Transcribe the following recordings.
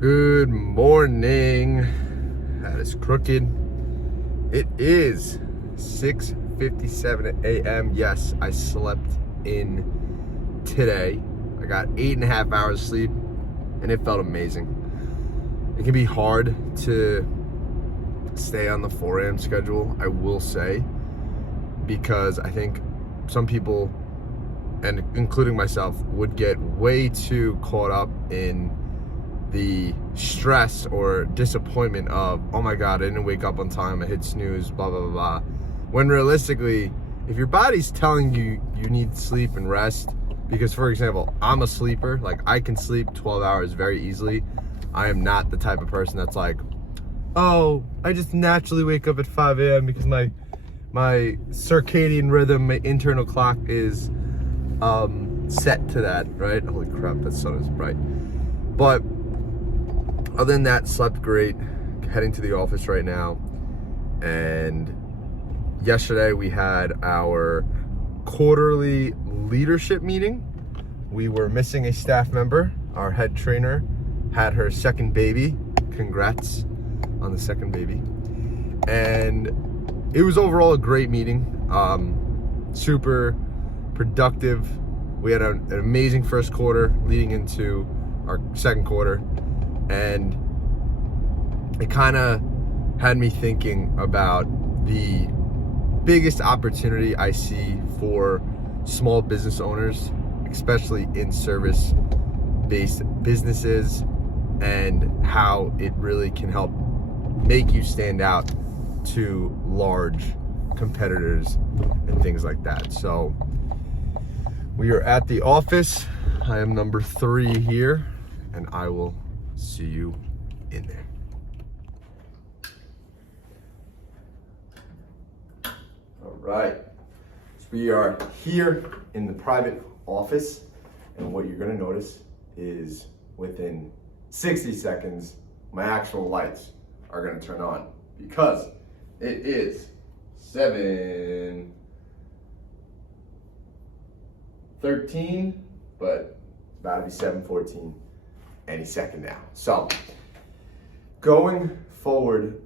Good morning. That is crooked. It is 6:57 a.m. Yes, I slept in today. I got 8.5 hours sleep and it felt amazing. It can be hard to stay on the 4 a.m. schedule, I will say, because I think some people, and including myself, would get way too caught up in the stress or disappointment of, oh my God, I didn't wake up on time, I hit snooze, blah, blah, blah, blah. When realistically, if your body's telling you you need sleep and rest, because for example, I'm a sleeper, like I can sleep 12 hours very easily. I am not the type of person that's like, oh, I just naturally wake up at 5 a.m. because my circadian rhythm, my internal clock is set to that, right? Holy crap, that sun is bright. But other than that, slept great. Heading to the office right now. And yesterday we had our quarterly leadership meeting. We were missing a staff member. Our head trainer had her second baby. Congrats on the second baby. And it was overall a great meeting. Super productive. We had an amazing first quarter leading into our second quarter. And it kind of had me thinking about the biggest opportunity I see for small business owners, especially in service-based businesses, and how it really can help make you stand out to large competitors and things like that. So we are at the office. I am number 3 here, and I will see you in there. All right, so we are here in the private office, and what you're gonna notice is within 60 seconds, my actual lights are gonna turn on because it is 7:13, but it's about to be 7:14 any second now. So going forward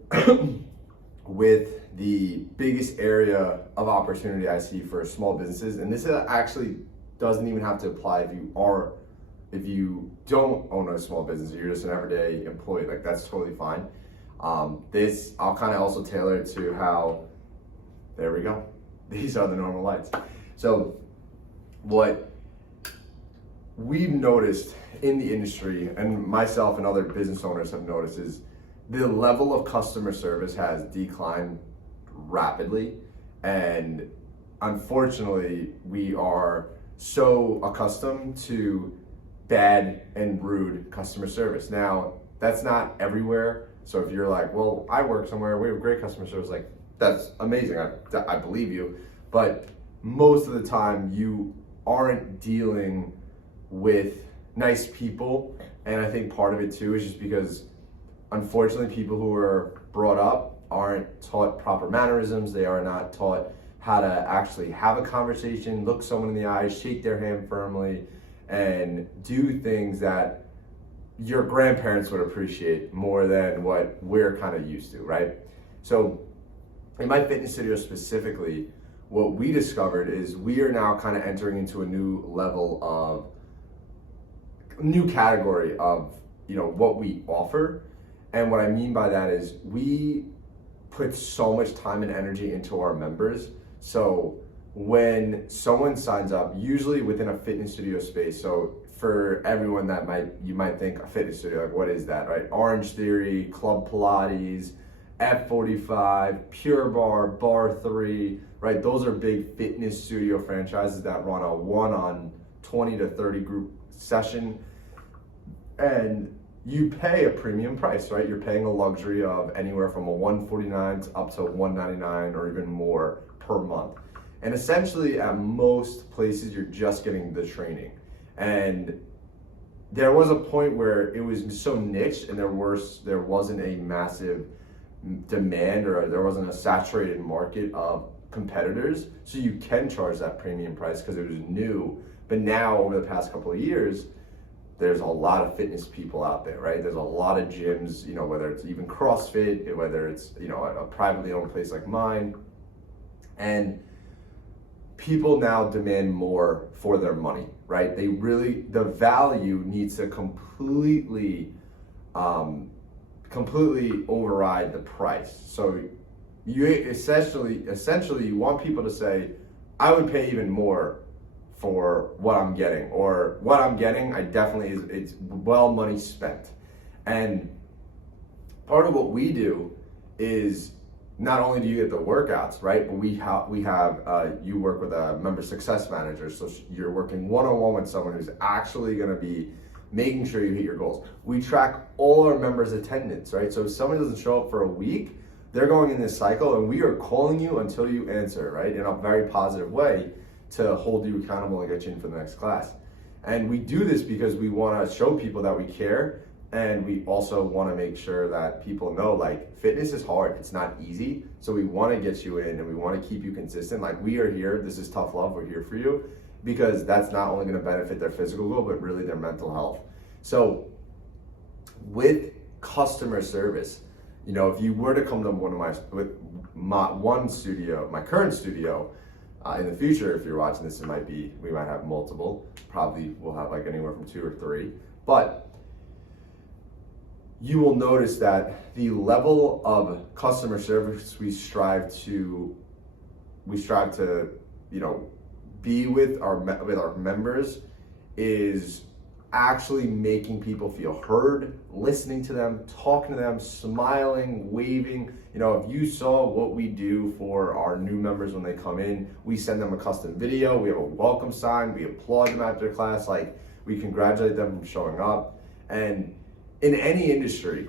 with the biggest area of opportunity I see for small businesses, and this actually doesn't even have to apply if you don't own a small business, you're just an everyday employee, like that's totally fine. This, I'll kind of also tailor it to how, there we go. These are the normal lights. So what we've noticed in the industry, and myself and other business owners have noticed, is the level of customer service has declined rapidly. And unfortunately, we are so accustomed to bad and rude customer service. Now, that's not everywhere. So if you're like, well, I work somewhere, we have great customer service, like that's amazing, I believe you. But most of the time you aren't dealing with nice people. And I think part of it too is just because unfortunately people who are brought up aren't taught proper mannerisms. They are not taught how to actually have a conversation, look someone in the eye, shake their hand firmly, and do things that your grandparents would appreciate more than what we're kind of used to, right? So in my fitness studio specifically, what we discovered is we are now kind of entering into a new category of, what we offer. And what I mean by that is we put so much time and energy into our members. So when someone signs up, usually within a fitness studio space, so for everyone that you might think a fitness studio, like what is that, right? Orange Theory, Club Pilates, F45, Pure Barre, Bar 3, right? Those are big fitness studio franchises that run a 20 to 30 group session. And you pay a premium price, right? You're paying a luxury of anywhere from a $149 up to $199 or even more per month. And essentially at most places, you're just getting the training. And there was a point where it was so niche and there wasn't a massive demand, or there wasn't a saturated market of competitors. So you can charge that premium price because it was new. But now over the past couple of years, there's a lot of fitness people out there, right? There's a lot of gyms, you know, whether it's even CrossFit, whether it's, you know, a privately owned place like mine. And people now demand more for their money, right? The value needs to completely override the price. So you essentially you want people to say, I would pay even more for what I'm getting, or what I'm getting, it's well money spent. And part of what we do is not only do you get the workouts, right, but we have you work with a member success manager, so you're working one-on-one with someone who's actually going to be making sure you hit your goals. We track all our members' attendance, right? So if someone doesn't show up for a week, they're going in this cycle, and we are calling you until you answer, right, in a very positive way, to hold you accountable and get you in for the next class. And we do this because we want to show people that we care, and we also want to make sure that people know, like, fitness is hard, it's not easy, so we want to get you in and we want to keep you consistent. Like, we are here, this is Tough Love, we're here for you, because that's not only going to benefit their physical goal, but really their mental health. So with customer service, you know, if you were to come to my current studio, in the future, if you're watching this, we might have multiple. Probably we'll have like anywhere from 2 or 3. But you will notice that the level of customer service we strive to, you know, be with our members is actually making people feel heard, listening to them, talking to them, smiling, waving. You know, if you saw what we do for our new members when they come in, we send them a custom video, we have a welcome sign, we applaud them after class, like, we congratulate them for showing up. And in any industry,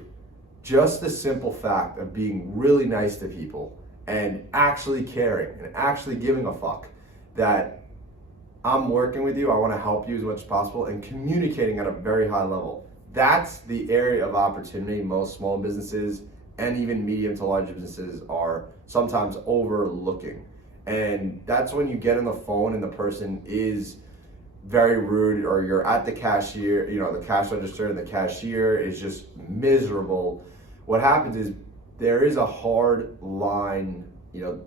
just the simple fact of being really nice to people and actually caring and actually giving a fuck that I'm working with you, I want to help you as much as possible, and communicating at a very high level. That's the area of opportunity most small businesses and even medium to large businesses are sometimes overlooking. And that's when you get on the phone and the person is very rude, or you're at the cashier, you know, the cash register, and the cashier is just miserable. What happens is there is a hard line, you know,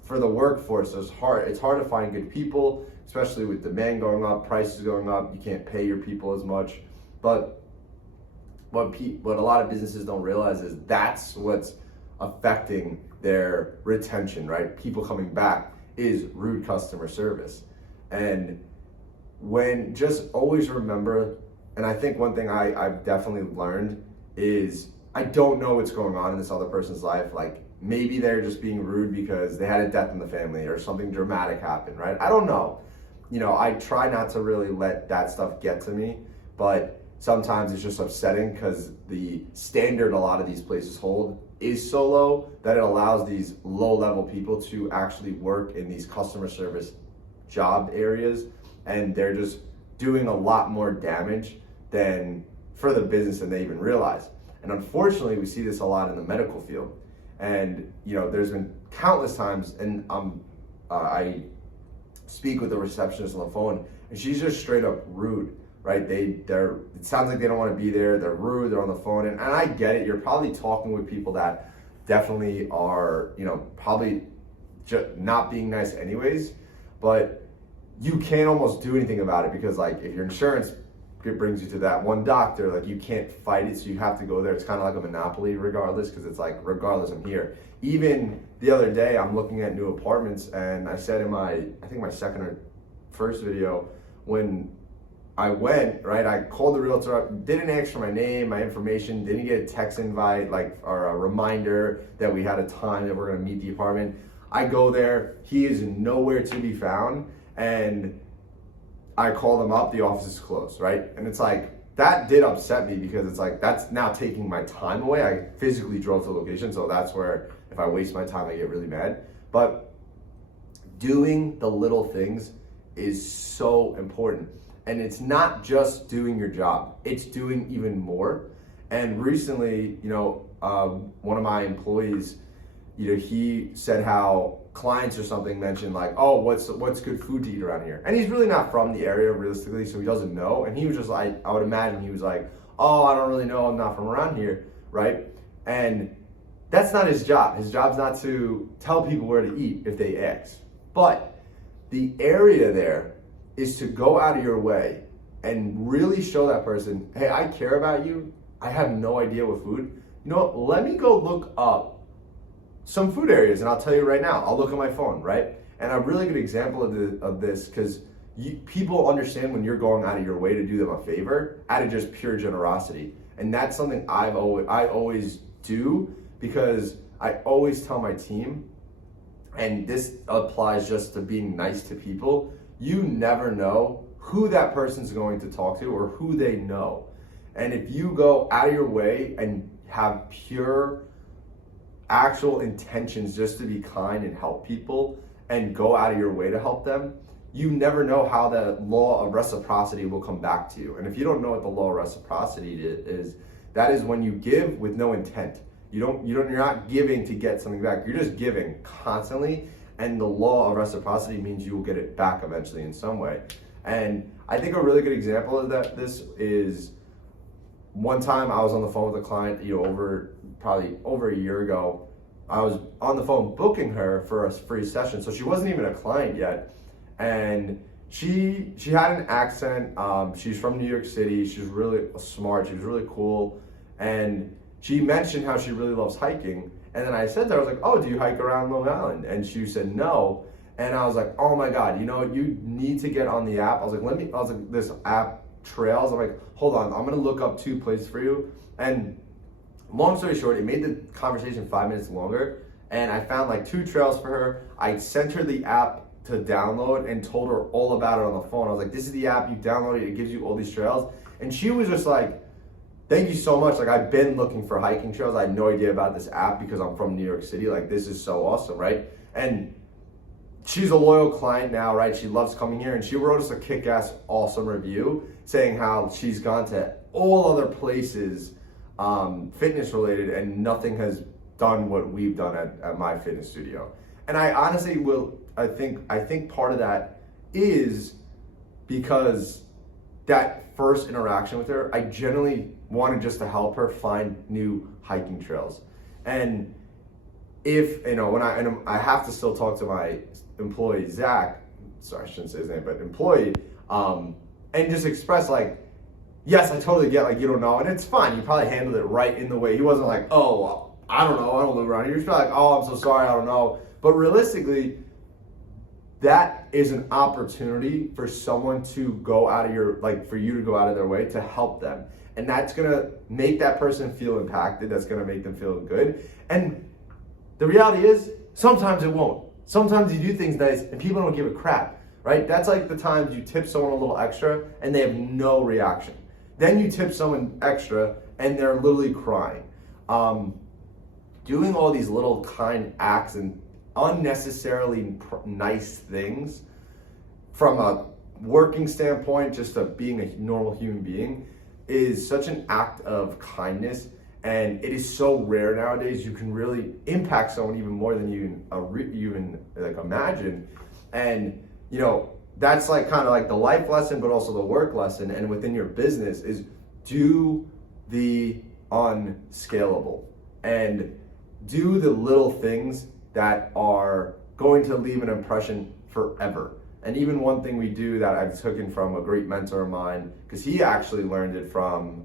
for the workforce. It's hard to find good people, especially with demand going up, prices going up. You can't pay your people as much. But what a lot of businesses don't realize is that's what's affecting their retention, right? People coming back is rude customer service. And when, just always remember, and I think one thing I've definitely learned is I don't know what's going on in this other person's life. Like, maybe they're just being rude because they had a death in the family or something dramatic happened, right? I don't know. You know, I try not to really let that stuff get to me, but sometimes it's just upsetting because the standard a lot of these places hold is so low that it allows these low-level people to actually work in these customer service job areas, and they're just doing a lot more damage than for the business than they even realize. And unfortunately, we see this a lot in the medical field. And, you know, there's been countless times, and I speak with the receptionist on the phone, and she's just straight up rude, right? It sounds like they don't want to be there. They're rude. They're on the phone, and I get it. You're probably talking with people that definitely are, you know, probably just not being nice anyways. But you can't almost do anything about it because, like, if your insurance brings you to that one doctor, like, you can't fight it, so you have to go there. It's kind of like a monopoly regardless, because it's like, regardless, I'm here. Even the other day, I'm looking at new apartments, and I said in I think my second or first video, when I went, right, I called the realtor up, didn't ask for my name, my information, didn't get a text invite, like, or a reminder that we had a time that we're gonna meet the apartment. I go there, he is nowhere to be found, and I call them up, the office is closed, right? And it's like, that did upset me because it's like, that's now taking my time away. I physically drove to the location, so that's where if I waste my time, I get really mad. But doing the little things is so important. And it's not just doing your job, it's doing even more. And recently, you know, one of my employees, you know, he said how clients or something mention like, oh, what's good food to eat around here? And he's really not from the area realistically, so he doesn't know. And he was just like, I would imagine he was like, oh, I don't really know, I'm not from around here, right? And that's not his job. His job's not to tell people where to eat if they ask. But the area there is to go out of your way and really show that person, hey, I care about you. I have no idea what food. You know what? Let me go look up some food areas, and I'll tell you right now. I'll look at my phone, right? And a really good example of this, because people understand when you're going out of your way to do them a favor out of just pure generosity. And that's something I always do, because I always tell my team, and this applies just to being nice to people, you never know who that person's going to talk to or who they know. And if you go out of your way and have pure, actual intentions just to be kind and help people and go out of your way to help them, you never know how that law of reciprocity will come back to you. And if you don't know what the law of reciprocity is, that is when you give with no intent. You're not giving to get something back. You're just giving constantly, and the law of reciprocity means you will get it back eventually in some way. And I think a really good example of this is one time I was on the phone with a client, probably over a year ago. I was on the phone booking her for a free session, so she wasn't even a client yet, and she had an accent. She's from New York City. She's really smart. She was really cool, and she mentioned how she really loves hiking. And then I said to her, I was like, oh, do you hike around Long Island? And she said no. And I was like, oh my God, you need to get on the app. I was like, this app Trails. I'm like, hold on, I'm gonna look up 2 places for you. And long story short, it made the conversation 5 minutes longer. And I found like 2 trails for her. I sent her the app to download and told her all about it on the phone. I was like, this is the app, you download it, it gives you all these trails. And she was just like, thank you so much. Like, I've been looking for hiking trails. I had no idea about this app because I'm from New York City. Like, this is so awesome, right? And she's a loyal client now, right? She loves coming here, and she wrote us a kick-ass awesome review saying how she's gone to all other places, fitness related, and nothing has done what we've done at my fitness studio. And I honestly I think part of that is because that first interaction with her, I generally wanted just to help her find new hiking trails. And if, when I have to still talk to my employee, Zach, sorry, I shouldn't say his name, but employee, and just express like, yes, I totally get, like, you don't know, and it's fine. You probably handled it right in the way. He wasn't like, oh, well, I don't know, I don't live around here. He was probably like, oh, I'm so sorry, I don't know. But realistically, that is an opportunity for someone to go out of for you to go out of their way to help them. And that's gonna make that person feel impacted. That's gonna make them feel good. And the reality is, sometimes it won't. Sometimes you do things nice and people don't give a crap, right? That's like the times you tip someone a little extra and they have no reaction. Then you tip someone extra and they're literally crying. Doing all these little kind acts and unnecessarily nice things from a working standpoint, just of being a normal human being, is such an act of kindness. And it is so rare nowadays. You can really impact someone even more than you even like imagine. And that's like kind of like the life lesson, but also the work lesson. And within your business is do the unscalable and do the little things that are going to leave an impression forever. And even one thing we do that I've taken from a great mentor of mine, because he actually learned it from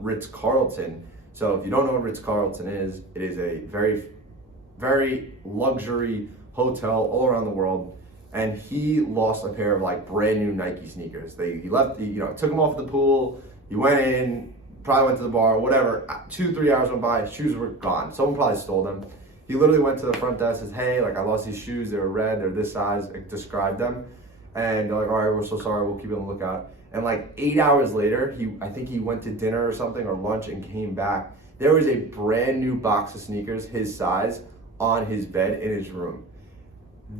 Ritz-Carlton. So if you don't know what Ritz-Carlton is, it is a very, very luxury hotel all around the world. And he lost a pair of like brand new Nike sneakers. He took them off the pool, he went in, probably went to the bar, whatever. 2-3 hours went by, shoes were gone. Someone probably stole them. He literally went to the front desk, says, hey, like, I lost these shoes, they were red, they're this size, described them. And they're like, all right, we're so sorry, we'll keep it on the lookout. And like 8 hours later, I think he went to dinner or something, or lunch, and came back. There was a brand new box of sneakers, his size, on his bed in his room.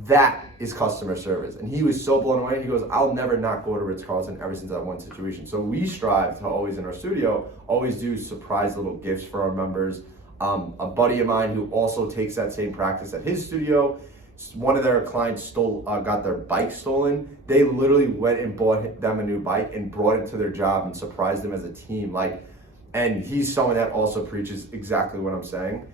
That is customer service. And he was so blown away. And he goes, I'll never not go to Ritz-Carlton ever since that one situation. So we strive to always, in our studio, always do surprise little gifts for our members. A buddy of mine who also takes that same practice at his studio one of their clients got their bike stolen. They literally went and bought them a new bike and brought it to their job and surprised them as a team. Like, and he's someone that also preaches exactly what I'm saying.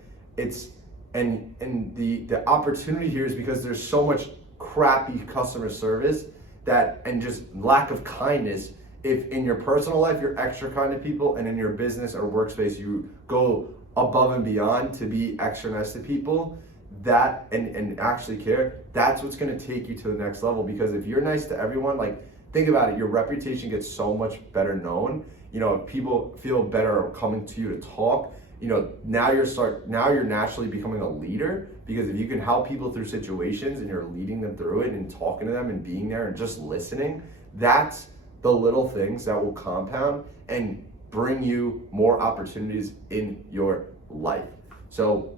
And the opportunity here is because there's so much crappy customer service and just lack of kindness. If in your personal life you're extra kind to people, and in your business or workspace you go above and beyond to be extra nice to people, that and actually care, that's what's going to take you to the next level. Because if you're nice to everyone, like, think about it, your reputation gets so much better known. You know, people feel better coming to you to talk. You know, now you're naturally becoming a leader, because if you can help people through situations and you're leading them through it and talking to them and being there and just listening, that's the little things that will compound and bring you more opportunities in your life. So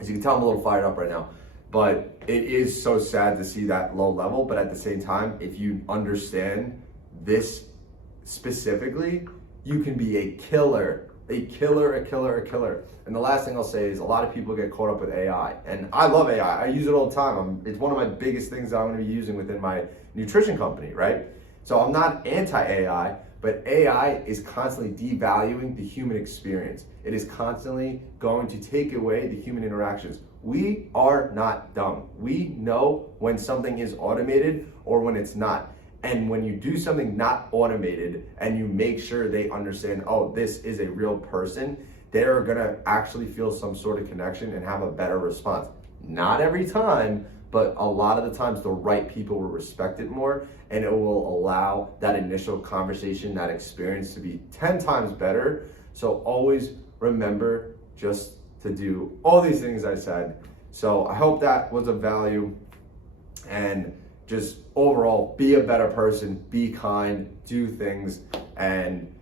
as you can tell, I'm a little fired up right now, but it is so sad to see that low level. But at the same time, if you understand this specifically, you can be a killer. And the last thing I'll say is, a lot of people get caught up with AI, and I love AI. I use it all the time. It's one of my biggest things that I'm going to be using within my nutrition company, right? So I'm not anti-AI, but AI is constantly devaluing the human experience. It is constantly going to take away the human interactions. We are not dumb. We know when something is automated or when it's not. And when you do something not automated and you make sure they understand, oh, this is a real person, they're gonna actually feel some sort of connection and have a better response. Not every time, but a lot of the times the right people will respect it more, and it will allow that initial conversation, that experience, to be 10 times better. So always remember just to do all these things I said. So I hope that was of value, and just overall, be a better person, be kind, do things, and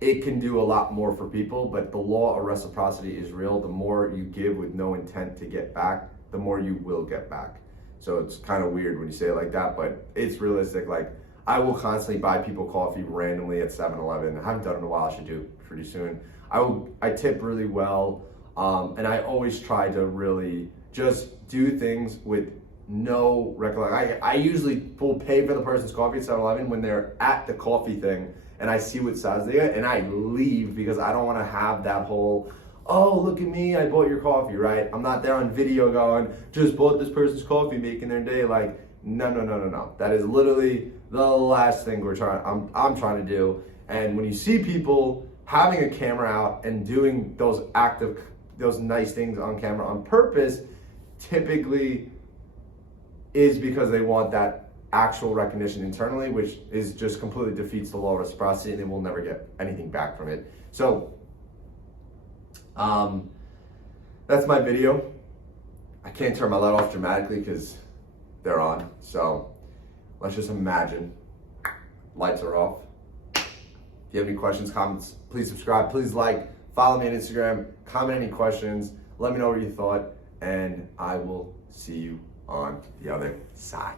it can do a lot more for people. But the law of reciprocity is real. The more you give with no intent to get back, the more you will get back. So it's kind of weird when you say it like that, but it's realistic. Like, I will constantly buy people coffee randomly at 7-Eleven. I haven't done it in a while. I should do pretty soon. I tip really well, and I always try to really just do things with no recollection. I usually will pay for the person's coffee at 7-Eleven when they're at the coffee thing and I see what size they get, and I leave, because I don't want to have that whole, oh, look at me, I bought your coffee, right? I'm not there on video going, just bought this person's coffee, making their day. Like, no. That is literally the last thing I'm trying to do. And when you see people having a camera out and doing those nice things on camera on purpose, typically is because they want that actual recognition internally, which is just completely defeats the law of reciprocity, and they will never get anything back from it. So that's my video. I can't turn my light off dramatically because they're on. So let's just imagine lights are off. If you have any questions, comments, please subscribe, please like, follow me on Instagram, comment any questions, let me know what you thought, and I will see you on the other side.